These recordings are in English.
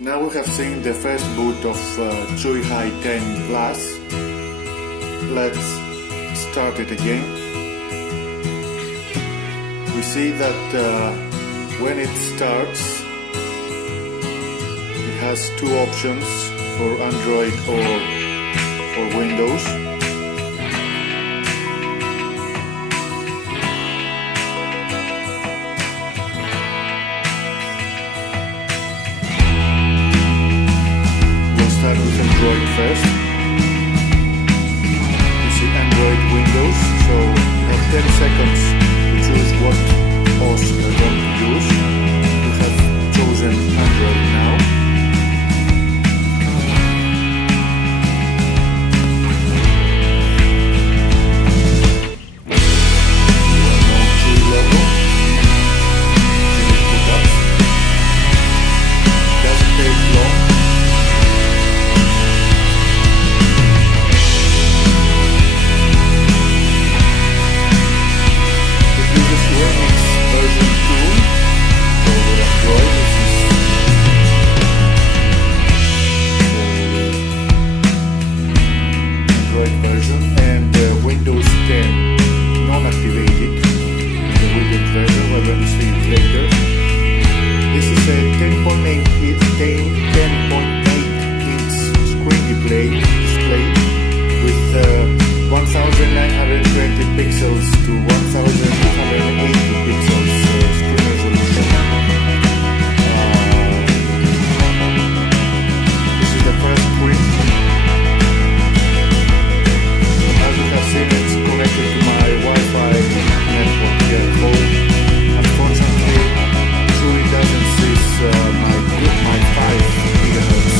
Now we have seen the first boot of Chuwi Hi10 Plus. Let's start it again. We see that when it starts, it has two options for Android or for Windows. Start with Android first. You see Android Windows, so you have 10 seconds to choose what OS you're going to use. We have chosen Android now. Chuwi logo. Put up. Doesn't take long. Version and Windows 10 non-activated in the Windows version. We're going to see it later. This is a 10.8 inch screen display with 1920 pixels to 1280 pixels screen resolution. This is the first screen. It's connected to my Wi-Fi network here at home. Unfortunately, Chuwi doesn't see my 5 gigahertz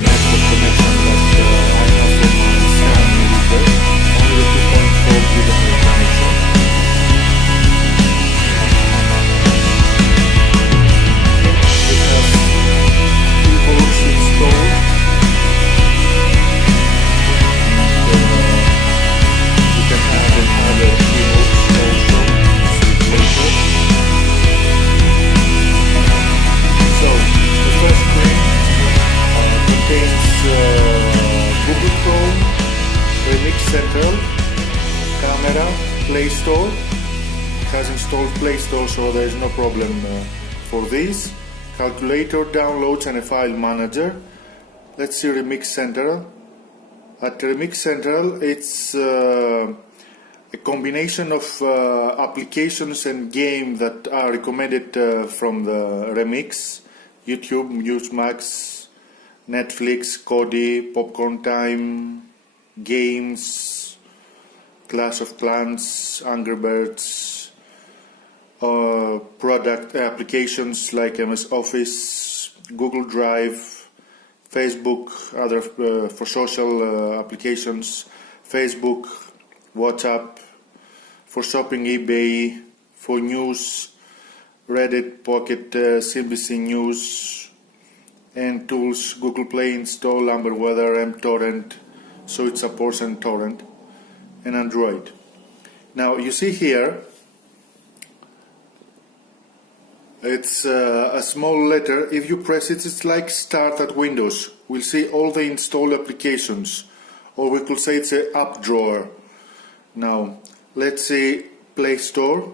network connection that I have from my Sky router, only the 2.4 gigahertz connection. It has keyboards installed. Google Chrome, Remix Central, Camera, Play Store. It has installed Play Store, so there is no problem for this. Calculator, downloads and a file manager. Let's see Remix Central. At Remix Central, it's a combination of applications and games that are recommended from the Remix. YouTube, Newsmax, Netflix, Kodi, Popcorn Time, games, Clash of Clans, Angry Birds, product applications like MS Office, Google Drive, Facebook, other for social applications, Facebook, WhatsApp, for shopping, eBay, for news, Reddit, Pocket, CBC News, and tools, Google Play install, Amberweather, mTorrent, so it supports mTorrent, and Android. Now you see here, it's a small letter. If you press it, it's like Start at Windows. We'll see all the installed applications, or we could say it's an app drawer. Now let's see Play Store.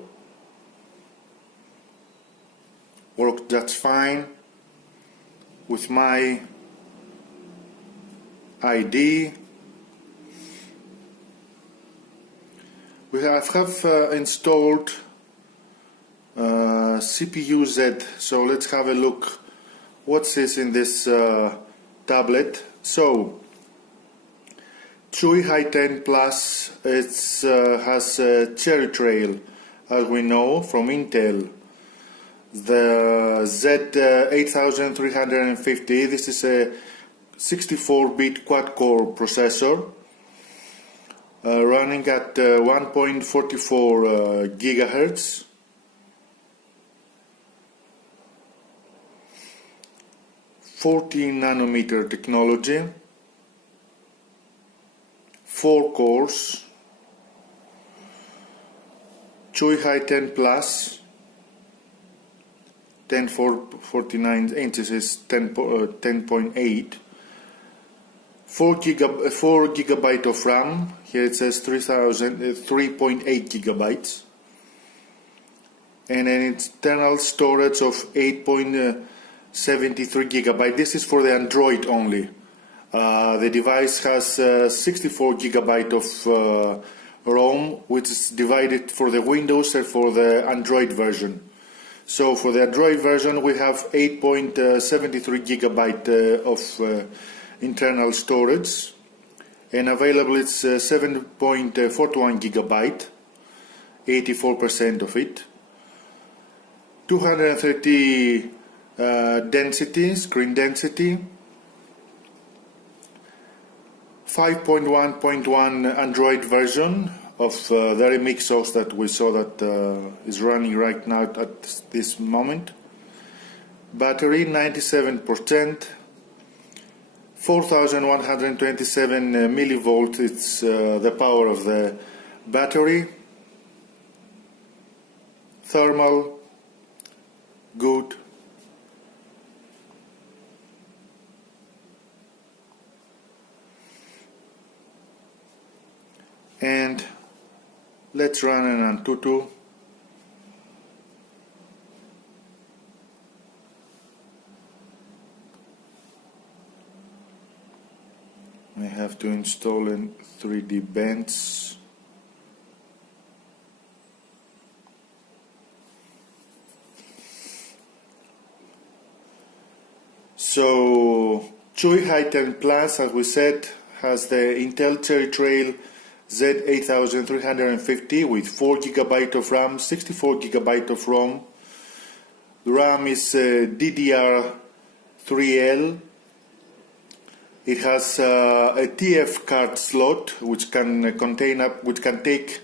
Worked just fine with my ID. We have installed cpuz, so let's have a look what's this in this tablet. So Chuwi Hi10 Plus, it's has a cherry trail, as we know from Intel. The Z8350, this is a 64-bit quad-core processor running at 1.44 gigahertz. 14 nanometer technology, 4 cores, Chuwi Hi10 Plus, 1049 inches is 10.8. 4 gigabyte of RAM. Here it says 3.8 gigabytes. And an internal storage of 8.73 gigabyte. This is for the Android only. The device has 64 gigabyte of ROM, which is divided for the Windows and for the Android version. So for the Android version we have 8.73 gigabyte of internal storage, and available it's 7.41 gigabyte, 84% of it. 230 density, screen density. 5.1.1 Android version of the remix source that we saw that is running right now at this moment. Battery 97%, 4127 millivolts, it's the power of the battery. Thermal, good. And let's run an antutu. I have to install a 3D bench. So Chuwi Hi10 Plus, as we said, has the Intel Cherry Trail Z8350 with 4 GB of RAM, 64 GB of ROM. The RAM is DDR3L. It has a TF card slot which can take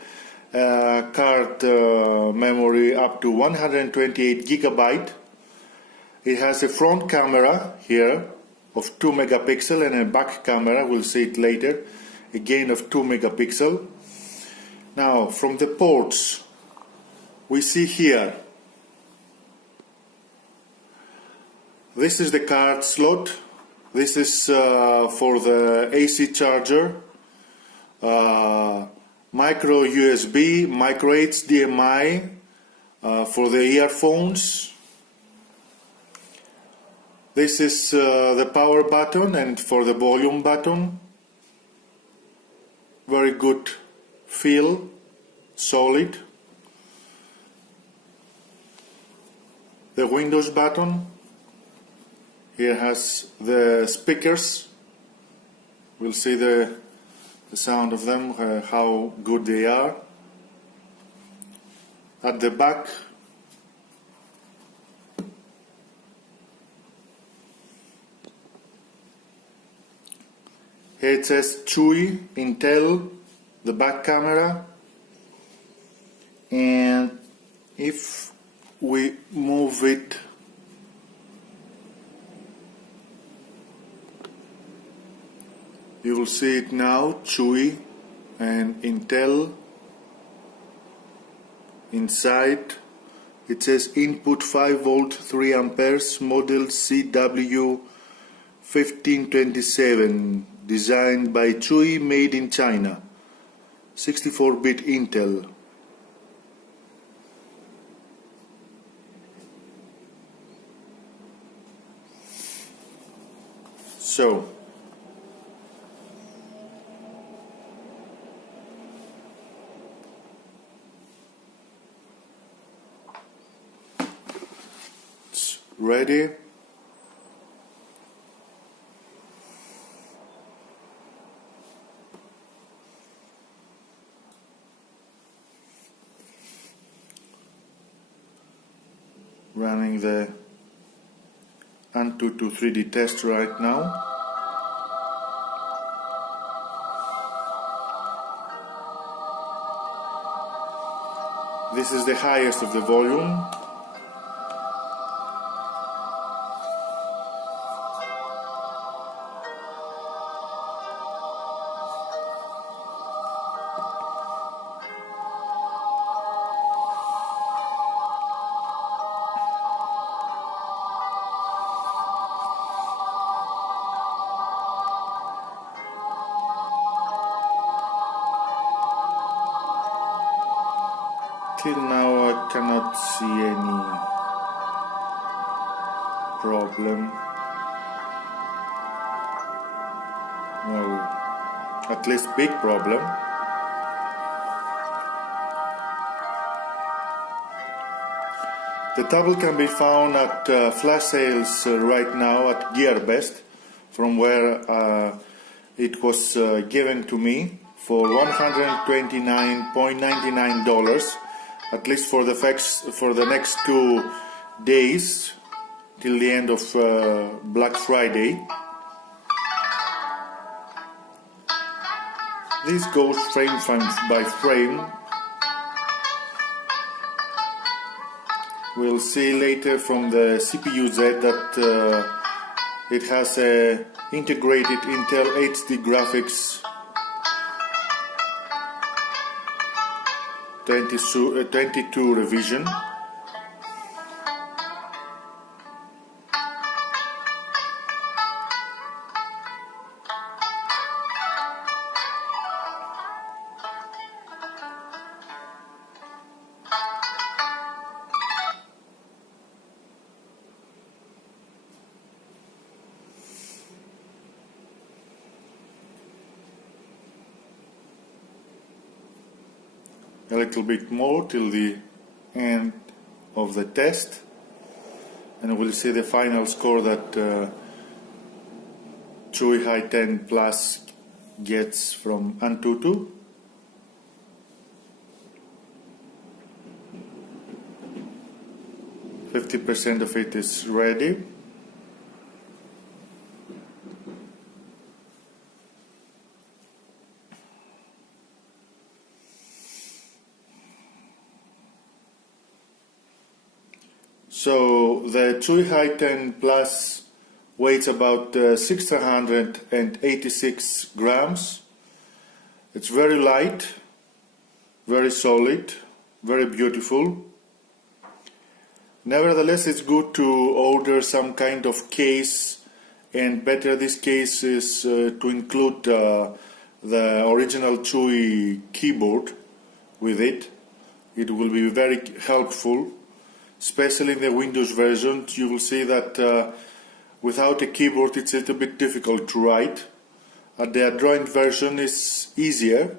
card memory up to 128 GB. It has a front camera here of 2 megapixel and a back camera, we'll see it later, again of 2 megapixel. Now from the ports we see here, this is the card slot, this is for the AC charger, micro USB, micro HDMI for the earphones. This is the power button and for the volume button. Very good feel, solid. The Windows button. Here has the speakers. We'll see the sound of them, how good they are. At the back, here it says Chuwi, Intel, the back camera, and if we move it, you will see it now, Chuwi and Intel. Inside it says input 5 volt 3 amperes, model CW1527, designed by Chuwi, made in China, 64-bit Intel. So it's ready. Running the Antutu 3D test right now. This is the highest of the volume. Till now I cannot see any problem. Well, at least big problem. The tablet can be found at flash sales right now at GearBest, from where it was given to me for $129.99, at least for the next 2 days till the end of Black Friday. This goes frame by frame. We'll see later from the cpuz that it has a integrated Intel HD graphics 22 revision. A little bit more till the end of the test, and we'll see the final score that Chuwi Hi10 Plus gets from Antutu. %50 of it is ready. So the Chuwi Hi10 Plus weighs about 686 grams. It's very light, very solid, very beautiful. Nevertheless, it's good to order some kind of case, and better this case is to include the original Chuwi keyboard with it. It will be very helpful. Especially in the Windows version, you will see that without a keyboard it's a little bit difficult to write. The Android version is easier,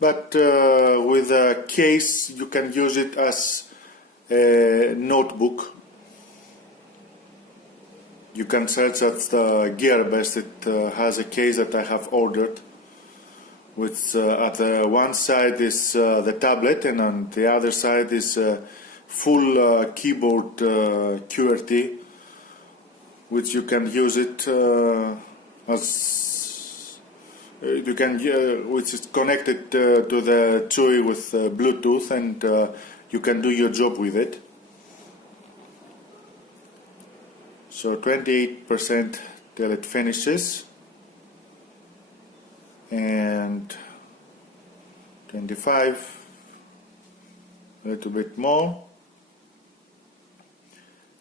but with a case you can use it as a notebook. You can search at the GearBest. It has a case that I have ordered, which at the one side is the tablet, and on the other side is full keyboard QWERTY, which you can use it as which is connected to the Chuwi with Bluetooth, and you can do your job with it. So 28% till it finishes, and 25, a little bit more.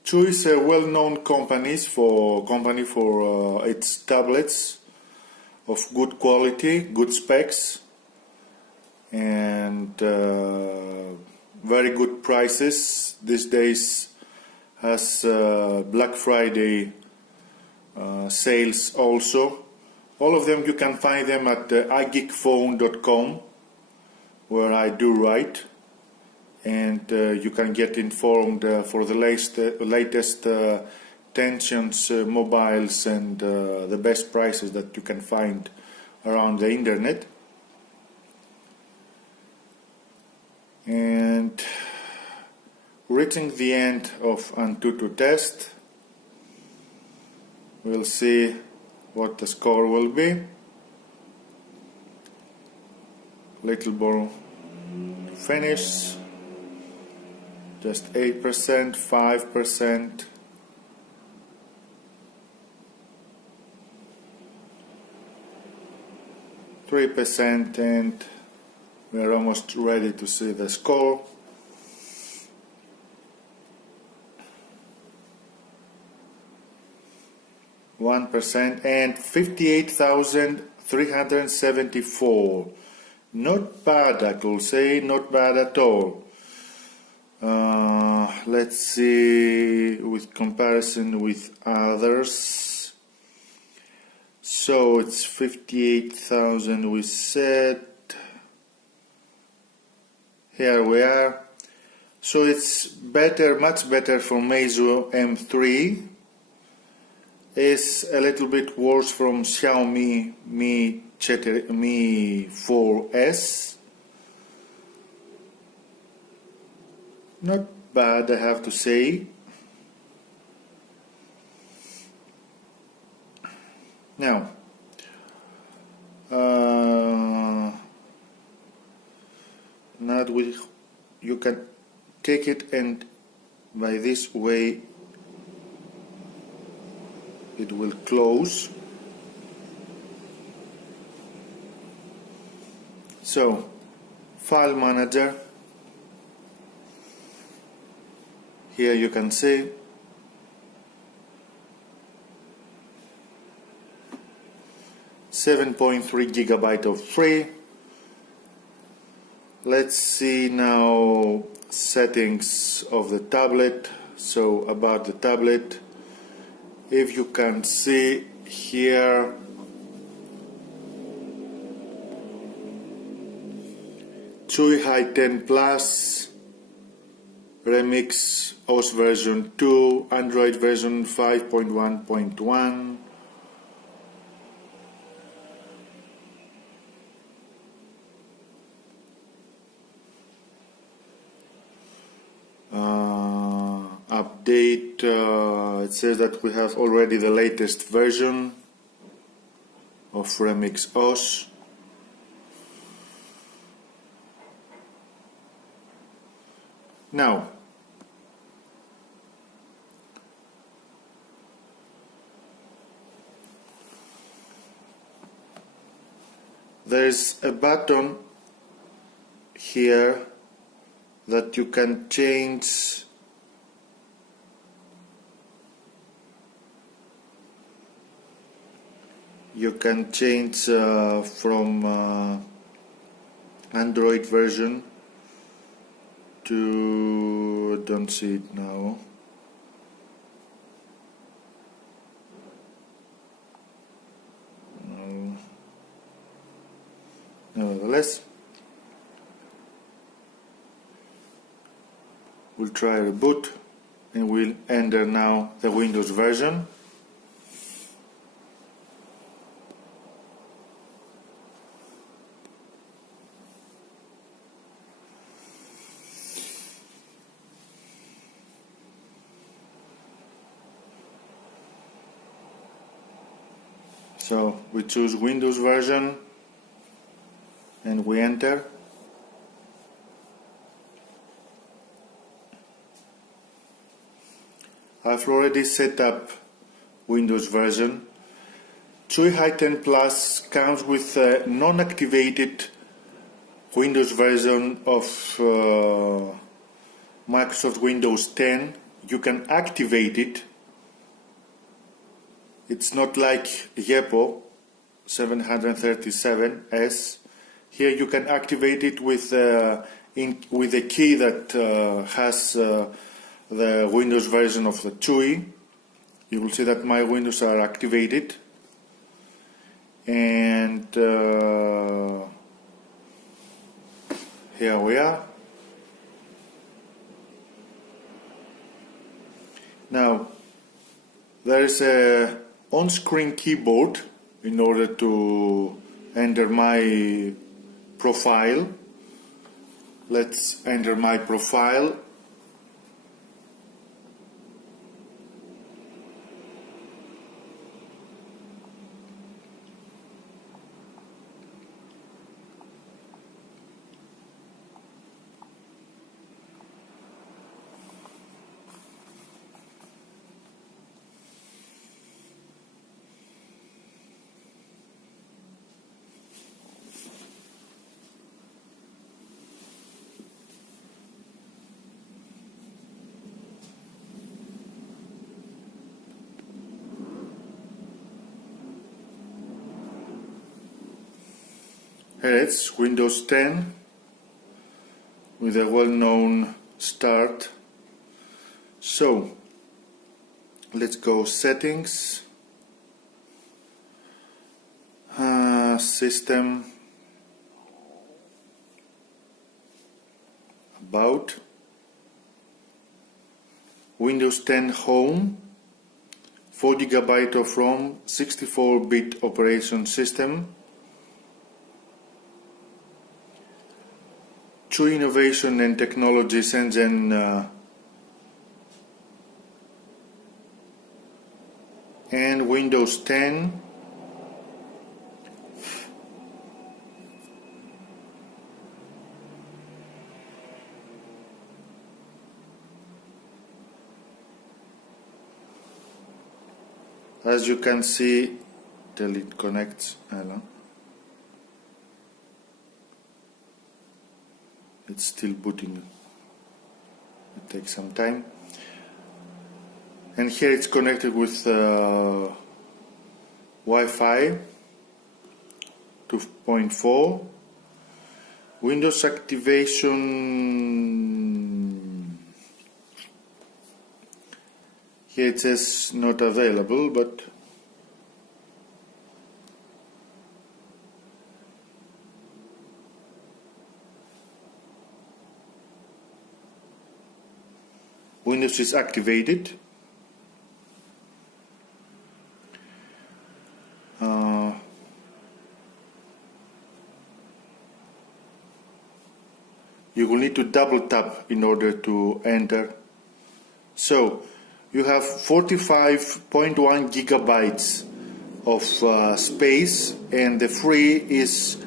Chuwi is a well-known company for its tablets of good quality, good specs, and very good prices. These days has Black Friday sales also. All of them, you can find them at igeekphone.com, where I do write. And you can get informed for the latest tensions, mobiles, and the best prices that you can find around the internet. And reaching the end of Antutu test, we'll see what the score will be. Little more finish. Just 8%, 5%, 3%, and we're almost ready to see the score. %, and 58,374. Not bad, I could say, not bad at all. Let's see with comparison with others. So it's 58,000 we said. Here we are. So it's better, much better from Meizu M3. It's a little bit worse from Xiaomi Mi 4S. Not bad, I have to say. Now, you can take it, and by this way it will close. So, file manager. Here you can see $7.3 GB of free. Let's see now settings of the tablet. So about the tablet, if you can see here, Chuwi Hi10 Plus, Remix OS version 2, Android version 5.1.1. Update, it says that we have already the latest version of Remix OS. Now, there's a button here that you can change from Android version to, don't see it now. No. Nevertheless, we'll try reboot and we'll enter now the Windows version. So we choose Windows version and we enter. I've already set up Windows version. Chuwi Hi10 Plus comes with a non-activated Windows version of Microsoft Windows 10. You can activate it. It's not like YEPO 737S. Here you can activate it with a key that has the Windows version of the Chuwi. You will see that my Windows are activated, and here we are. Now there is a on-screen keyboard in order to enter my profile. Let's enter my profile. Here it's Windows 10 with a well-known start. So let's go settings, system, about, Windows 10 Home, 4 GB of ROM, 64-bit operation system, Chuwi Innovation and Technologies Engine and Windows 10. As you can see, till it connects, it's still booting. It takes some time. And here it's connected with Wi-Fi 2.4. Windows activation, here it says not available, but Windows is activated. You will need to double tap in order to enter. So you have 45.1 gigabytes of space, and the free is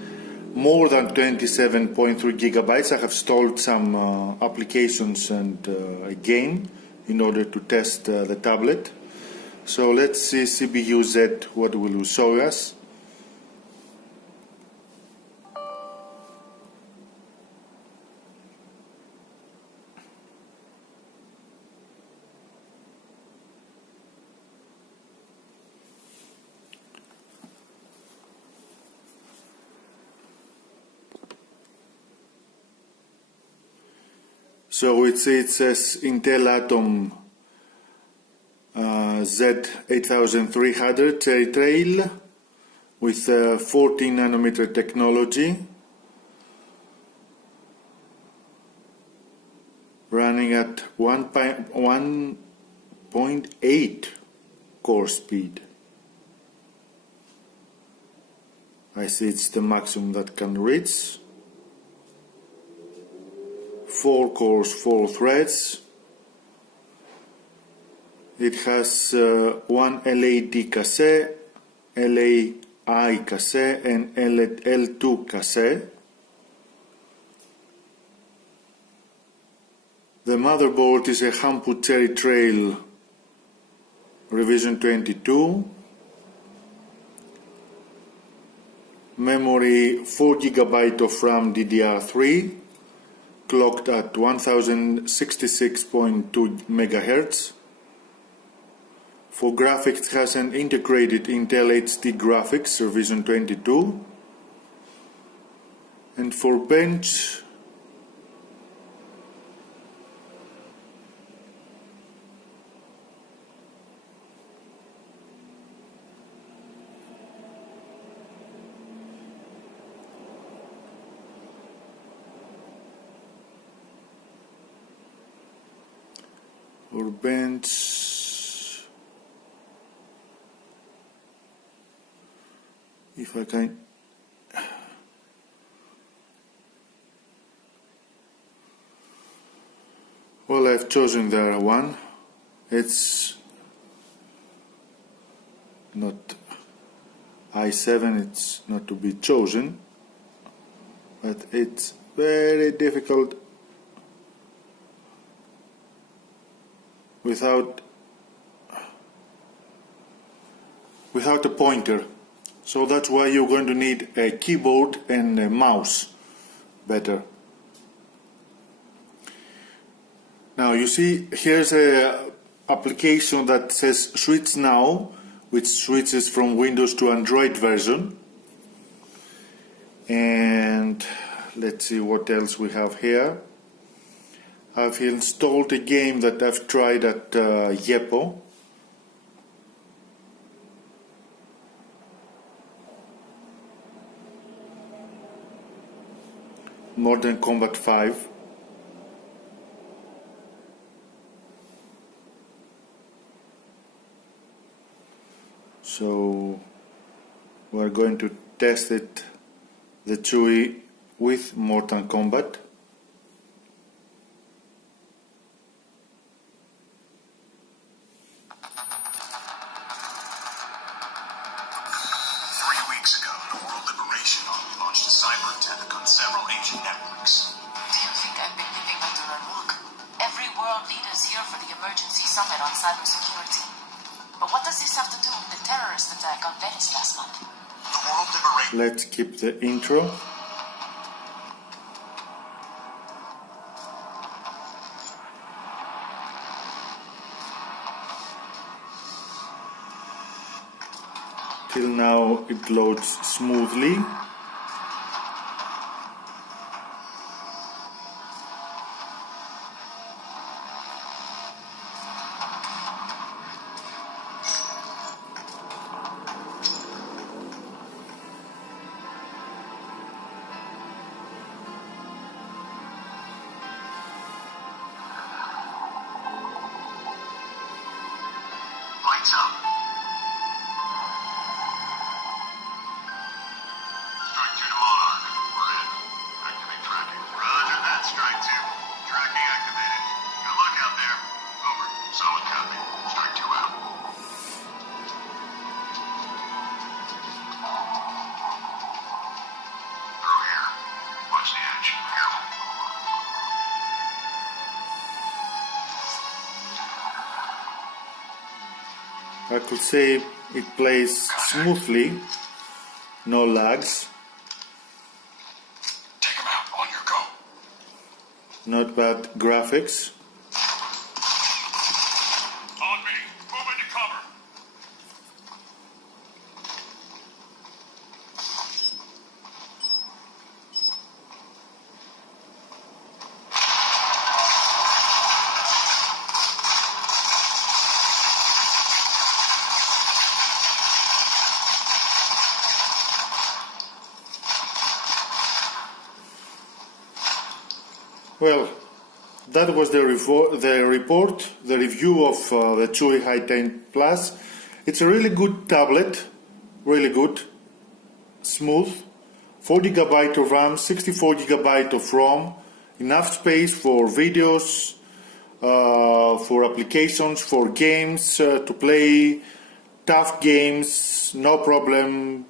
more than 27.3 gigabytes. I have installed some applications and a game in order to test the tablet. So let's see cpuz, what will show us. So it says Intel Atom Z8300 Cherry Trail with 14 nanometer technology, running at 1.8 core speed. I see it's the maximum that can reach. 4 cores, 4 threads. It has one LAD cassette, LAI cassette and L2 cassette. The motherboard is a Hampu Cherry Trail revision 22. Memory 4 GB of RAM DDR3. Clocked at 1066.2 MHz. For graphics, it has an integrated Intel HD graphics revision 22. And for bench, if I can, well, I've chosen the one. It's not i7, it's not to be chosen, but it's very difficult without a pointer. So that's why you're going to need a keyboard and a mouse better. Now you see here's a application that says switch now, which switches from Windows to Android version. And let's see what else we have here. I've installed a game that I've tried at Yepo. Modern Combat 5. So we're going to test it, the Chuwi with Mortal Kombat. Let's keep the intro. Till now it loads smoothly. I could say it plays smoothly, no lags. Take him out, on your go. Not bad graphics. On me, move into cover. Well, that was the report, the review of the Chuwi Hi10 Plus. It's a really good tablet, really good, smooth, 4 GB of RAM, 64 GB of ROM, enough space for videos, for applications, for games, to play tough games, no problem,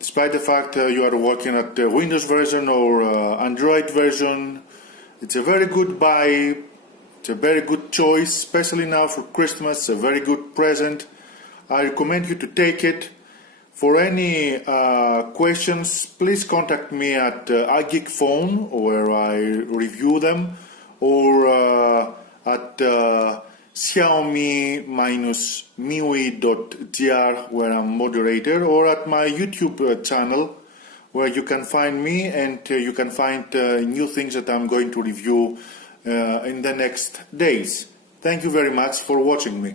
despite the fact you are working at the Windows version or Android version. It's a very good buy, it's a very good choice, especially now for Christmas, it's a very good present. I recommend you to take it. For any questions, please contact me at iGeekPhone, where I review them, or at Xiaomi-miui.gr, where I'm moderator, or at my YouTube channel, where you can find me and you can find new things that I'm going to review in the next days. Thank you very much for watching me.